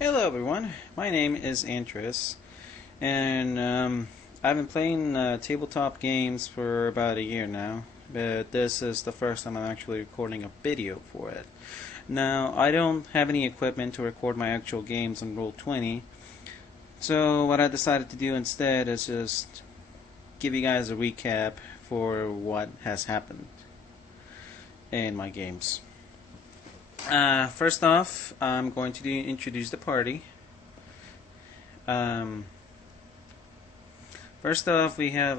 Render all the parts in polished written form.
Hello everyone, my name is Andres, and I've been playing tabletop games for about a year now, but this is the first time I'm actually recording a video for it. Now, I don't have any equipment to record my actual games on Roll20, so what I decided to do instead is just give you guys a recap for what has happened in my games. First off, I'm going to introduce the party. First off, we have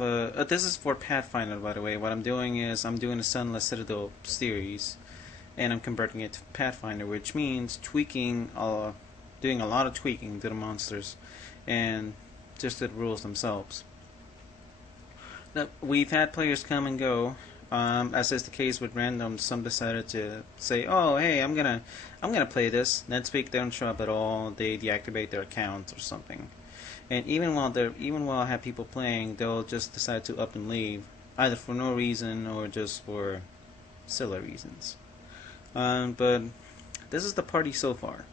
this is for Pathfinder, by the way. What I'm doing is I'm doing a Sunless Citadel series, and I'm converting it to Pathfinder, which means doing a lot of tweaking to the monsters, and just to the rules themselves. Now, we've had players come and go. As is the case with random, some decided to say, "Oh, hey, I'm gonna play this." Next week they don't show up at all. They deactivate their accounts or something. And even while I have people playing, they'll just decide to up and leave, either for no reason or just for silly reasons. But this is the party so far.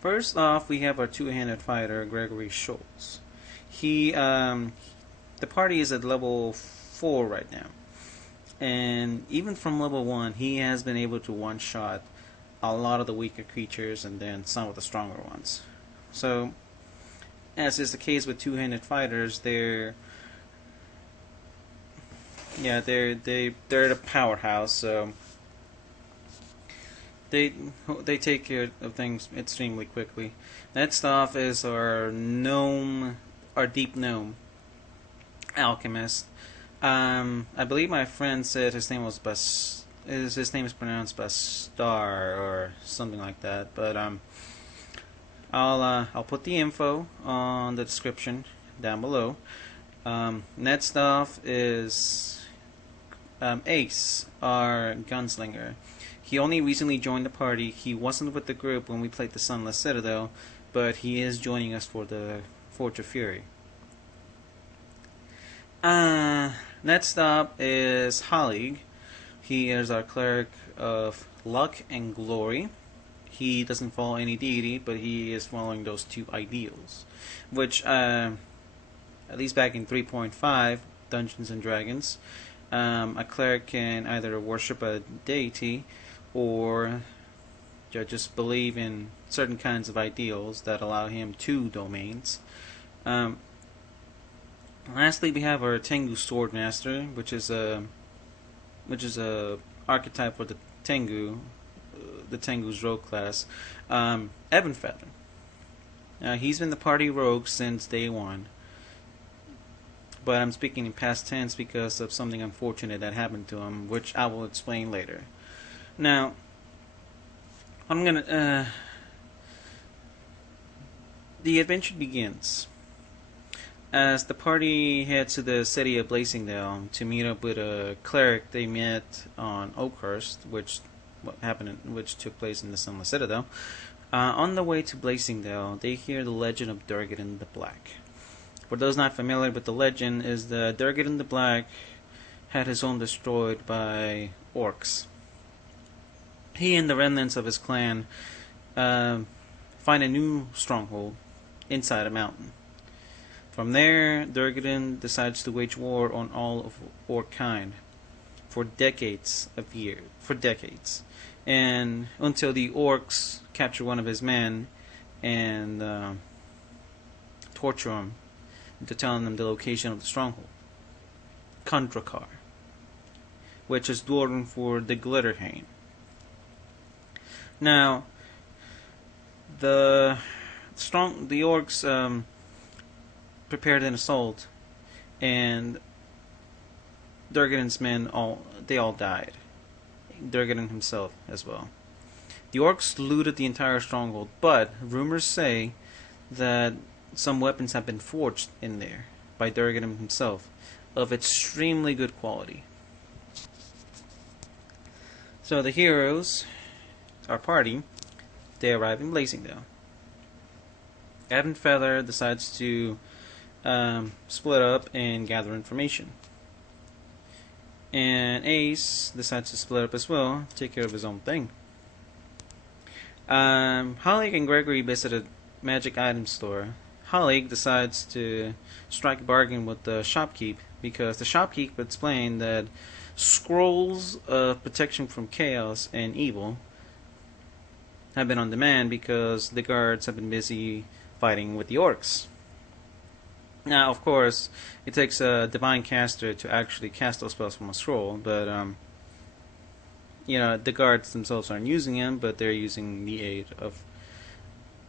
First off, we have our two-handed fighter, Gregory Schulz. The party is at level 4 right now. And even from level 1, he has been able to one-shot a lot of the weaker creatures and then some of the stronger ones. So, as is the case with two-handed fighters, they're the powerhouse. So they take care of things extremely quickly. Next off is our deep gnome, Alchemist. I believe my friend said his name was his name is pronounced Bastarge or something like that. But I'll put the info on the description down below. Next off is Ace, our Gunslinger. He only recently joined the party. He wasn't with the group when we played the Sunless Citadel, but he is joining us for the Forge of Fury. Next up is Halig. He is our Cleric of Luck and Glory. He doesn't follow any deity, but he is following those two ideals, which, at least back in 3.5 Dungeons and Dragons, a cleric can either worship a deity or just believe in certain kinds of ideals that allow him two domains. Lastly, we have our Tengu Swordmaster, which is a archetype for the Tengu's rogue class, Ebonfeather. He's been the party rogue since day one, but I'm speaking in past tense because of something unfortunate that happened to him, which I will explain later. Now, the adventure begins as the party heads to the city of Blazingdale to meet up with a cleric they met on Oakhurst, which took place in the Sunless Citadel. On the way to Blazingdale, they hear the legend of Durgadan the Black. For those not familiar with the legend, is that Durgadan the Black had his home destroyed by orcs. He and the remnants of his clan find a new stronghold inside a mountain. From there, Durgadan decides to wage war on all of orc-kind for decades, and until the orcs capture one of his men and torture him into telling them the location of the stronghold, Kundrakar, which is Dwarven for the Glitterhane. Now, the orcs prepared an assault, and Durgadan's men all died. Durgadan himself as well. The orcs looted the entire stronghold, but rumors say that some weapons have been forged in there by Durgadan himself, of extremely good quality. So the heroes, our party, they arrive in Blazingdale. Ebonfeather decides to split up and gather information. And Ace decides to split up as well, take care of his own thing. Halig and Gregory visit a magic item store. Halig decides to strike a bargain with the shopkeep because the shopkeep explained that scrolls of protection from chaos and evil have been on demand because the guards have been busy fighting with the orcs. Now, of course, it takes a divine caster to actually cast those spells from a scroll, but the guards themselves aren't using them, but they're using the aid of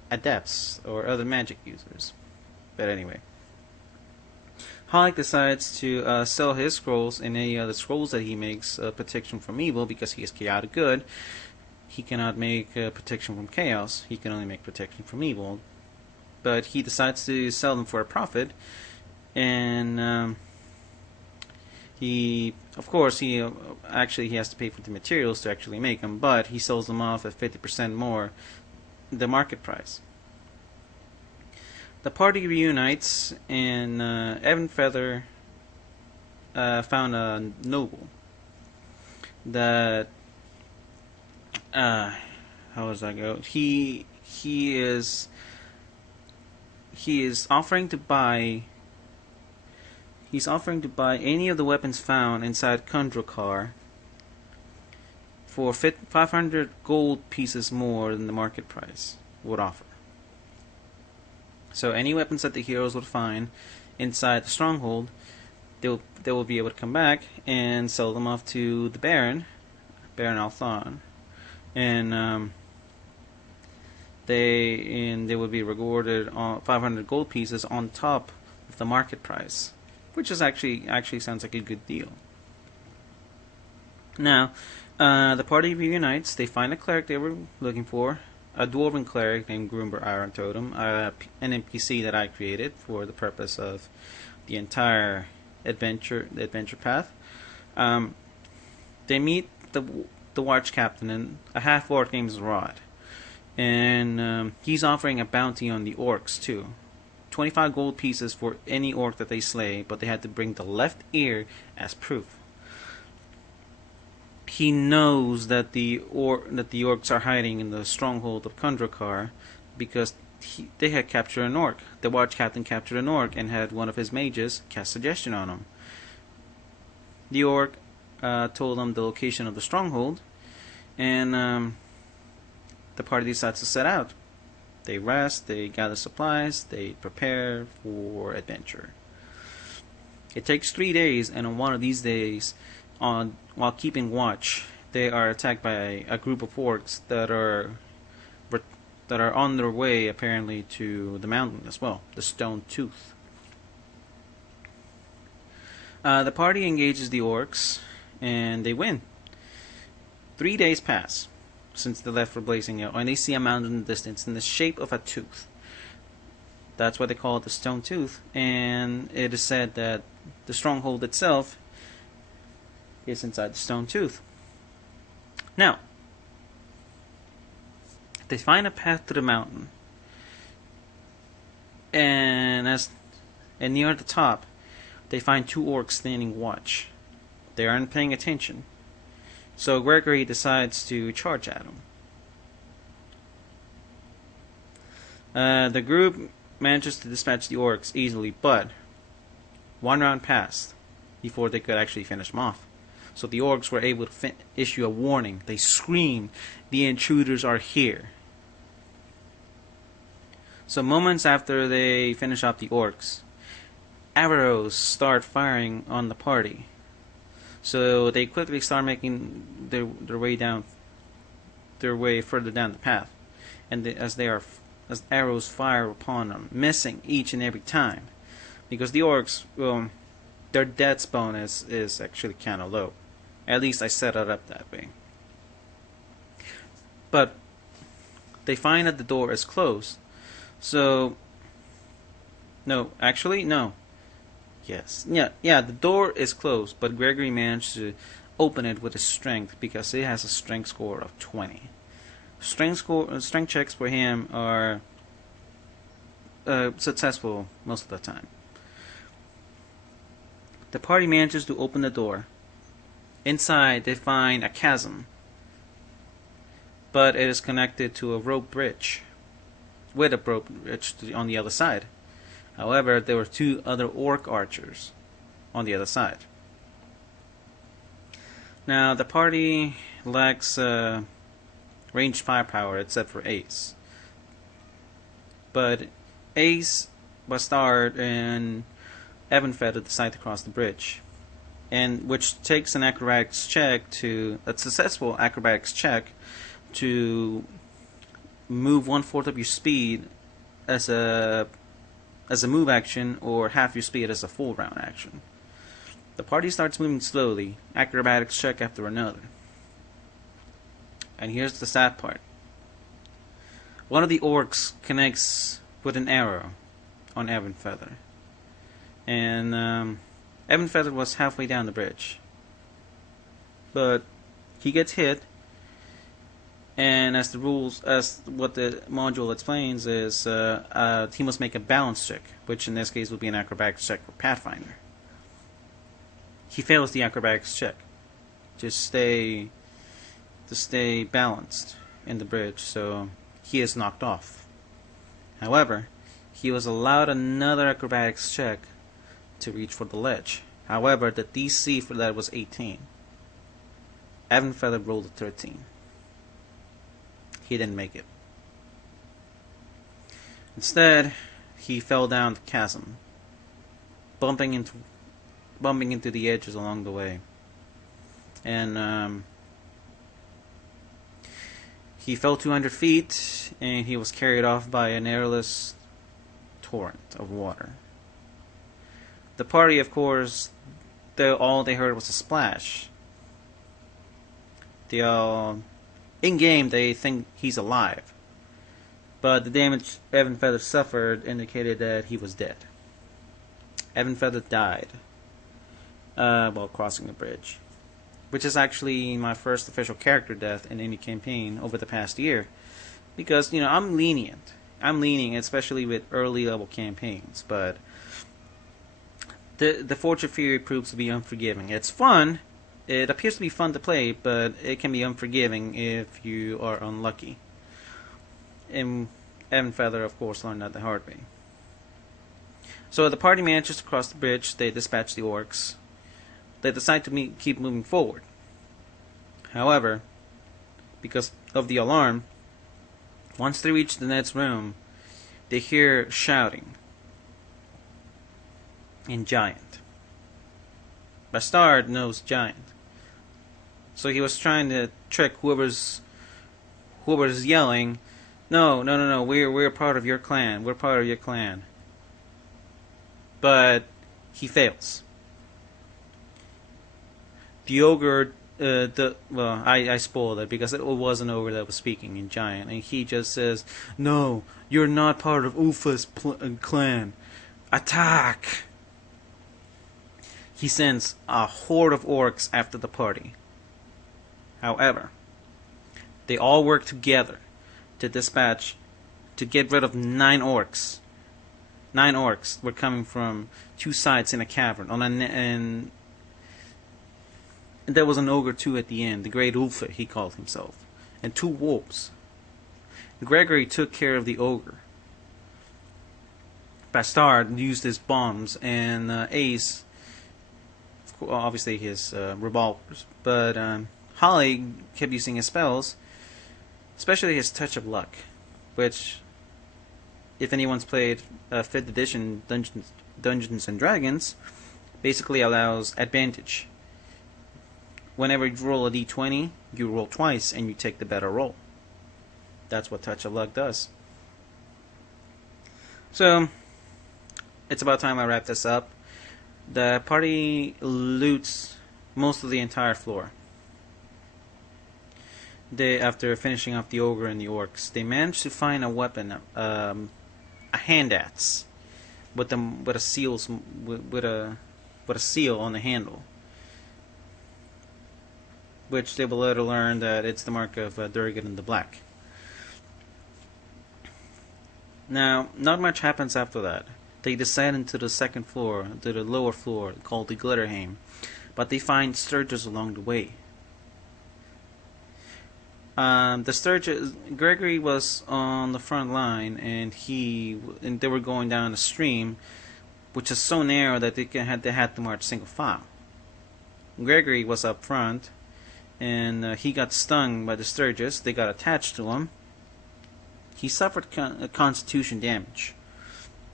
adepts or other magic users. But anyway, Halig decides to sell his scrolls and any other scrolls that he makes protection from evil because he is chaotic good. He cannot make protection from chaos. He can only make protection from evil. But he decides to sell them for a profit, and he has to pay for the materials to actually make them, but he sells them off at 50% more the market price. The party reunites, and Ebonfeather found a noble that how does that go? He is offering to buy. He's offering to buy any of the weapons found inside Kundrakar for 500 gold pieces more than the market price would offer. So any weapons that the heroes would find inside the stronghold, they will be able to come back and sell them off to the Baron Althon, and they would be rewarded on 500 gold pieces on top of the market price, which is actually sounds like a good deal. Now, the party reunites. They find a cleric they were looking for, a dwarven cleric named Grumber Iron Totem, an NPC that I created for the purpose of the entire adventure path. They meet the watch captain and a half orc named Zrod, and he's offering a bounty on the orcs too. 25 gold pieces for any orc that they slay, but they had to bring the left ear as proof. He knows that the orcs are hiding in the stronghold of Kundrakar because they had captured an orc. The watch captain captured an orc and had one of his mages cast suggestion on him. The orc told him the location of the stronghold, and the party decides to set out. They rest, they gather supplies, they prepare for adventure. It takes 3 days, and on one of these days, while keeping watch, they are attacked by a group of orcs that are on their way, apparently, to the mountain as well, the Stone Tooth. The party engages the orcs, and they win. 3 days pass since they left for Blazing Hill, and they see a mountain in the distance in the shape of a tooth. That's why they call it the Stone Tooth, and it is said that the stronghold itself is inside the Stone Tooth. Now, they find a path to the mountain, and near the top, they find 2 orcs standing watch. They aren't paying attention, so Gregory decides to charge at them. The group manages to dispatch the orcs easily, but 1 round passed before they could actually finish them off. So the orcs were able to issue a warning. They scream, "The intruders are here." So moments after they finish off the orcs, arrows start firing on the party. So they quickly start making their way further down the path, and as arrows fire upon them, missing each and every time, because the orcs, their death bonus is actually kind of low. At least I set it up that way. But they find that the door is closed. So, no. Yes. Yeah, the door is closed, but Gregory managed to open it with his strength because it has a strength score of 20. Strength checks for him are successful most of the time. The party manages to open the door. Inside, they find a chasm. but it is connected to a rope bridge, with a rope bridge on the other side. However, there were 2 other orc archers on the other side. Now, the party lacks ranged firepower except for Ace. But Ace, Bastarge, and Ebonfeather decide to cross the bridge, and which takes an acrobatics check a successful acrobatics check to move 1/4 of your speed as a move action, or half your speed as a full round action. The party starts moving slowly, acrobatics check after another. And here's the sad part. One of the orcs connects with an arrow on Ebonfeather. And Ebonfeather was halfway down the bridge. But he gets hit, and as what the module explains is, he must make a balance check, which in this case would be an acrobatics check for Pathfinder. He fails the acrobatics check to stay balanced in the bridge, so he is knocked off. However, he was allowed another acrobatics check to reach for the ledge. However, the DC for that was 18. Ebonfeather rolled a 13. He didn't make it. Instead, he fell down the chasm, bumping into the edges along the way. And he fell 200 feet, and he was carried off by an airless torrent of water. The party, of course, all they heard was a splash. In-game, they think he's alive, but the damage Ebonfeather suffered indicated that he was dead. Ebonfeather died while crossing the bridge, which is actually my first official character death in any campaign over the past year, because I'm lenient, especially with early level campaigns, but the Forge of Fury proves to be unforgiving. It's fun. It appears to be fun to play, but it can be unforgiving if you are unlucky. And Ebonfeather, of course, learned that the hard way. So the party manages to cross the bridge. They dispatch the orcs. They decide to keep moving forward. However, because of the alarm, once they reach the next room, they hear shouting in Giant. Bastarge knows Giant, so he was trying to trick whoever's yelling. No, we're part of your clan. We're part of your clan. But he fails. The ogre, I spoiled it because it was an ogre that was speaking in Giant, and he just says, "No, you're not part of Ulfe's clan. Attack!" He sends a horde of orcs after the party. However, they all work together to get rid of 9 orcs. 9 orcs were coming from 2 sides in a cavern. And there was an ogre too at the end, the great Ulfe, he called himself, and 2 wolves. Gregory took care of the ogre. Bastarge used his bombs, and Ace, obviously his revolvers, but Halig kept using his spells, especially his Touch of Luck, which, if anyone's played 5th edition Dungeons and Dragons, basically allows advantage. Whenever you roll a d20, you roll twice and you take the better roll. That's what Touch of Luck does. So, it's about time I wrap this up. The party loots most of the entire floor. After finishing off the ogre and the orcs, they managed to find a weapon, a hand axe, with a seal on the handle, which they will later learn that it's the mark of Durgan the Black. Now, not much happens after that. They descend into the second floor, to the lower floor, called the Glitterheim, but they find Sturges along the way. The Sturgis, Gregory was on the front line, and they were going down a stream, which is so narrow that they had to march single file. Gregory was up front, and he got stung by the Sturgis. They got attached to him. He suffered constitution damage,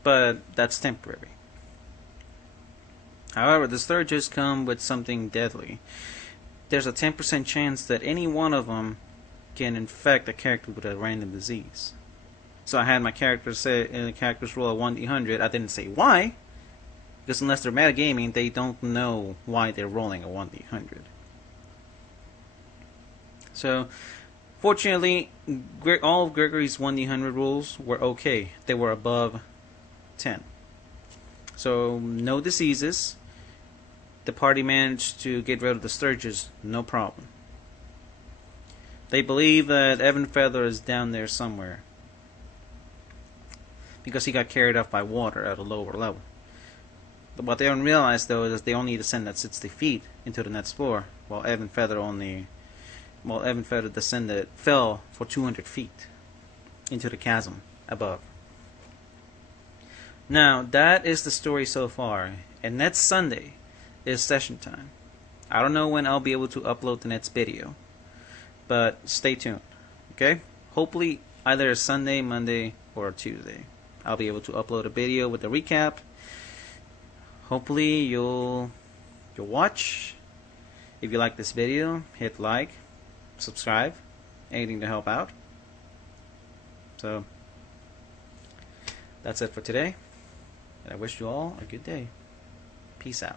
but that's temporary. However, the Sturgis come with something deadly. There's a 10% chance that any one of them can infect a character with a random disease. So I had my characters roll a 1d100. I didn't say why, because unless they're metagaming, they don't know why they're rolling a 1d100. So, fortunately, all of Gregory's 1d100 rolls were okay. They were above 10. So, no diseases. The party managed to get rid of the Sturgis, no problem. They believe that Ebonfeather is down there somewhere, because he got carried off by water at a lower level. But what they don't realize, though, is they only descend at 60 feet into the next floor, while Ebonfeather fell for 200 feet into the chasm above. Now, that is the story so far, and next Sunday is session time. I don't know when I'll be able to upload the next video, but stay tuned, okay? Hopefully either Sunday, Monday, or Tuesday I'll be able to upload a video with a recap. Hopefully you'll watch. If you like this video, hit like, subscribe, anything to help out. So that's it for today, and I wish you all a good day. Peace out.